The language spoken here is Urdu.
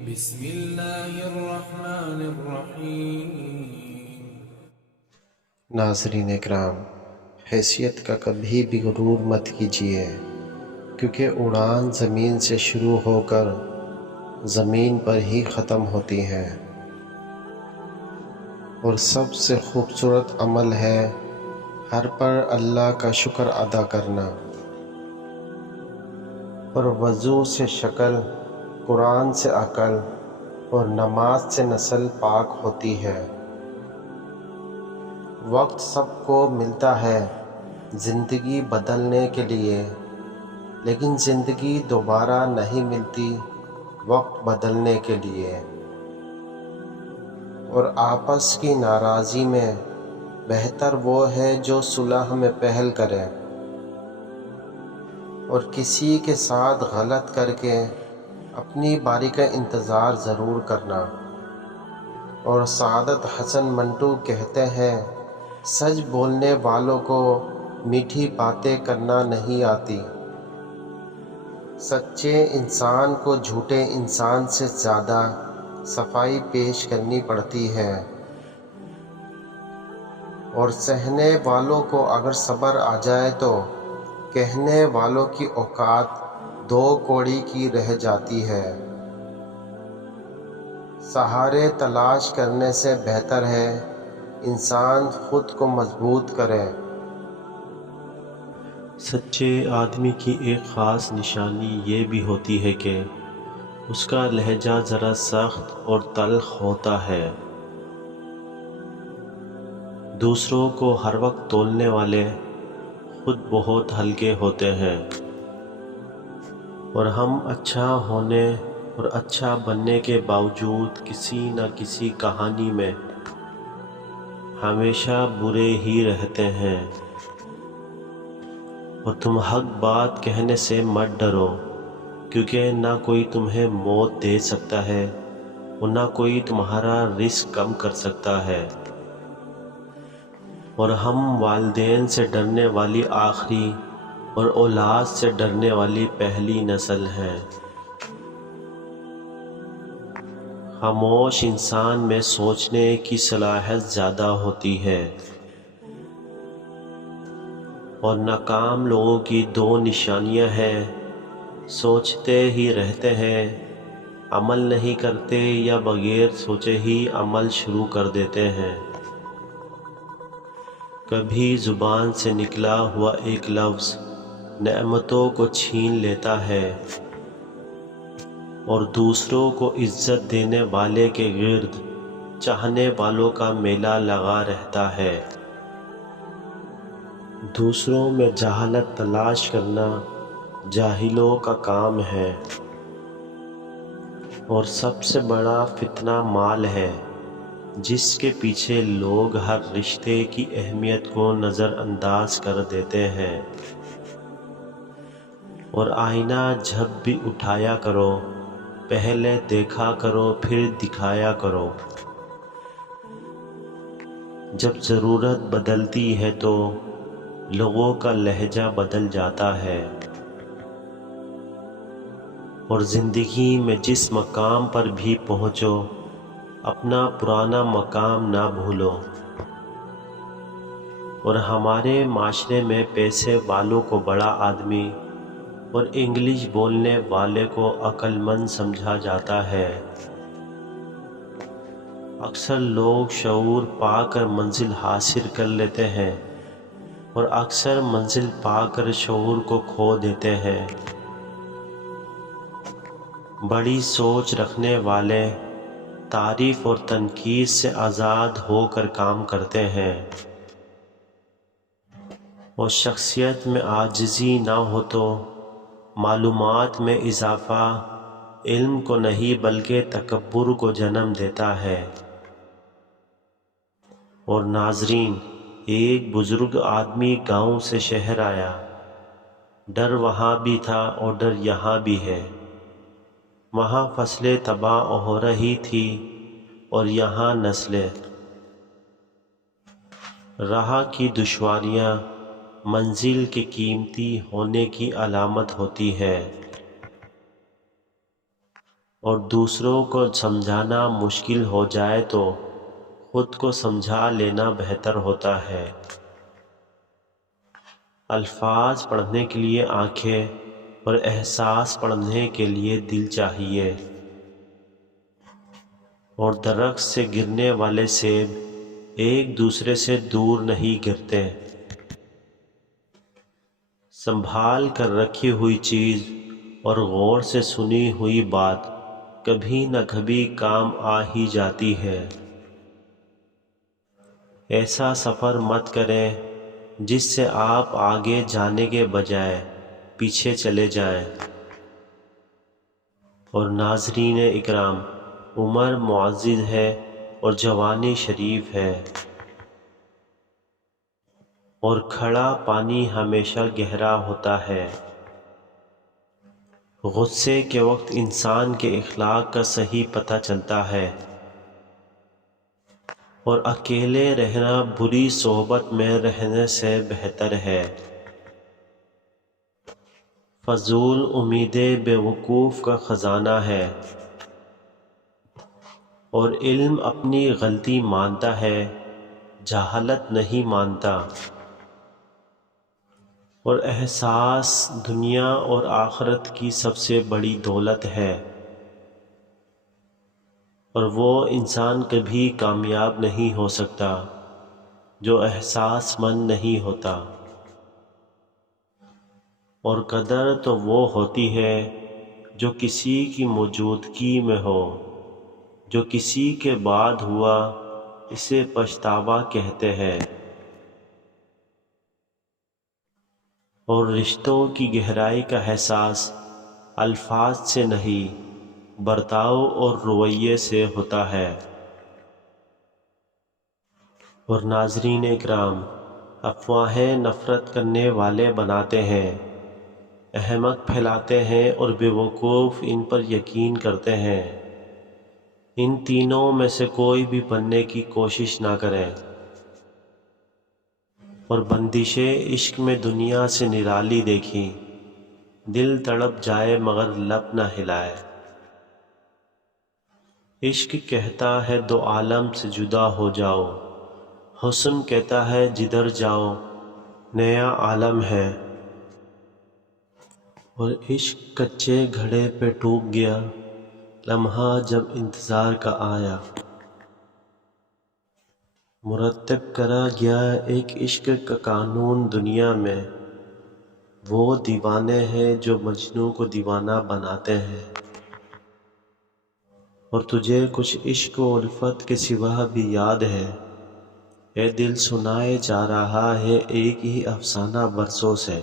بسم اللہ الرحمن الرحیم۔ ناظرین اکرام، حیثیت کا کبھی بھی غرور مت کیجیے، کیونکہ اڑان زمین سے شروع ہو کر زمین پر ہی ختم ہوتی ہے، اور سب سے خوبصورت عمل ہے ہر پر اللہ کا شکر ادا کرنا۔ اور وضو سے شکل، قرآن سے عقل، اور نماز سے نسل پاک ہوتی ہے۔ وقت سب کو ملتا ہے زندگی بدلنے کے لیے، لیکن زندگی دوبارہ نہیں ملتی وقت بدلنے کے لیے۔ اور آپس کی ناراضی میں بہتر وہ ہے جو صلح میں پہل کرے، اور کسی کے ساتھ غلط کر کے اپنی باری کا انتظار ضرور کرنا۔ اور سعادت حسن منٹو کہتے ہیں، سچ بولنے والوں کو میٹھی باتیں کرنا نہیں آتی۔ سچے انسان کو جھوٹے انسان سے زیادہ صفائی پیش کرنی پڑتی ہے، اور سہنے والوں کو اگر صبر آ جائے تو کہنے والوں کی اوقات دو کوڑی کی رہ جاتی ہے۔ سہارے تلاش کرنے سے بہتر ہے انسان خود کو مضبوط کرے۔ سچے آدمی کی ایک خاص نشانی یہ بھی ہوتی ہے کہ اس کا لہجہ ذرا سخت اور تلخ ہوتا ہے۔ دوسروں کو ہر وقت تولنے والے خود بہت ہلکے ہوتے ہیں، اور ہم اچھا ہونے اور اچھا بننے کے باوجود کسی نہ کسی کہانی میں ہمیشہ برے ہی رہتے ہیں۔ اور تم حق بات کہنے سے مت ڈرو، کیونکہ نہ کوئی تمہیں موت دے سکتا ہے اور نہ کوئی تمہارا رزق کم کر سکتا ہے۔ اور ہم والدین سے ڈرنے والی آخری اور اولاد سے ڈرنے والی پہلی نسل ہیں۔ خاموش انسان میں سوچنے کی صلاحیت زیادہ ہوتی ہے، اور ناکام لوگوں کی دو نشانیاں ہیں: سوچتے ہی رہتے ہیں، عمل نہیں کرتے، یا بغیر سوچے ہی عمل شروع کر دیتے ہیں۔ کبھی زبان سے نکلا ہوا ایک لفظ نعمتوں کو چھین لیتا ہے، اور دوسروں کو عزت دینے والے کے گرد چاہنے والوں کا میلہ لگا رہتا ہے۔ دوسروں میں جہالت تلاش کرنا جاہلوں کا کام ہے، اور سب سے بڑا فتنہ مال ہے، جس کے پیچھے لوگ ہر رشتے کی اہمیت کو نظر انداز کر دیتے ہیں۔ اور آئینہ جب بھی اٹھایا کرو، پہلے دیکھا کرو پھر دکھایا کرو۔ جب ضرورت بدلتی ہے تو لوگوں کا لہجہ بدل جاتا ہے، اور زندگی میں جس مقام پر بھی پہنچو اپنا پرانا مقام نہ بھولو۔ اور ہمارے معاشرے میں پیسے والوں کو بڑا آدمی اور انگلش بولنے والے کو عقل مند سمجھا جاتا ہے۔ اکثر لوگ شعور پا کر منزل حاصل کر لیتے ہیں، اور اکثر منزل پا کر شعور کو کھو دیتے ہیں۔ بڑی سوچ رکھنے والے تعریف اور تنقید سے آزاد ہو کر کام کرتے ہیں، اور شخصیت میں عاجزی نہ ہو تو معلومات میں اضافہ علم کو نہیں بلکہ تکبر کو جنم دیتا ہے۔ اور ناظرین، ایک بزرگ آدمی گاؤں سے شہر آیا۔ ڈر وہاں بھی تھا اور ڈر یہاں بھی ہے۔ وہاں فصلیں تباہ ہو رہی تھی اور یہاں نسلیں۔ راہ کی دشواریاں منزل کے قیمتی ہونے کی علامت ہوتی ہے۔ اور دوسروں کو سمجھانا مشکل ہو جائے تو خود کو سمجھا لینا بہتر ہوتا ہے۔ الفاظ پڑھنے کے لیے آنکھیں اور احساس پڑھنے کے لیے دل چاہیے، اور درخت سے گرنے والے سیب ایک دوسرے سے دور نہیں گرتے۔ سنبھال کر رکھی ہوئی چیز اور غور سے سنی ہوئی بات کبھی نہ کبھی کام آ ہی جاتی ہے۔ ایسا سفر مت کریں جس سے آپ آگے جانے کے بجائے پیچھے چلے جائیں۔ اور ناظرین اکرام، عمر معزز ہے اور جوانی شریف ہے، اور کھڑا پانی ہمیشہ گہرا ہوتا ہے۔ غصے کے وقت انسان کے اخلاق کا صحیح پتہ چلتا ہے، اور اکیلے رہنا بری صحبت میں رہنے سے بہتر ہے۔ فضول امیدیں بیوقوف کا خزانہ ہے، اور علم اپنی غلطی مانتا ہے، جہالت نہیں مانتا۔ اور احساس دنیا اور آخرت کی سب سے بڑی دولت ہے، اور وہ انسان کبھی کامیاب نہیں ہو سکتا جو احساس مند نہیں ہوتا۔ اور قدر تو وہ ہوتی ہے جو کسی کی موجودگی میں ہو، جو کسی کے بعد ہوا اسے پچھتاوا کہتے ہیں۔ اور رشتوں کی گہرائی کا احساس الفاظ سے نہیں، برتاؤ اور رویے سے ہوتا ہے۔ اور ناظرین اکرام، افواہیں نفرت کرنے والے بناتے ہیں، احمق پھیلاتے ہیں اور بیوقوف ان پر یقین کرتے ہیں۔ ان تینوں میں سے کوئی بھی بننے کی کوشش نہ کریں، اور بندشیں عشق میں دنیا سے نرالی دیکھی، دل تڑپ جائے مگر لب نہ ہلائے۔ عشق کہتا ہے دو عالم سے جدا ہو جاؤ، حسن کہتا ہے جدھر جاؤ نیا عالم ہے۔ اور عشق کچے گھڑے پہ ٹوٹ گیا لمحہ جب انتظار کا آیا۔ مرتب کرا گیا ایک عشق کا قانون دنیا میں، وہ دیوانے ہیں جو مجنوں کو دیوانہ بناتے ہیں۔ اور تجھے کچھ عشق و الفت کے سوا بھی یاد ہے، اے دل سنائے جا رہا ہے ایک ہی افسانہ برسوں سے۔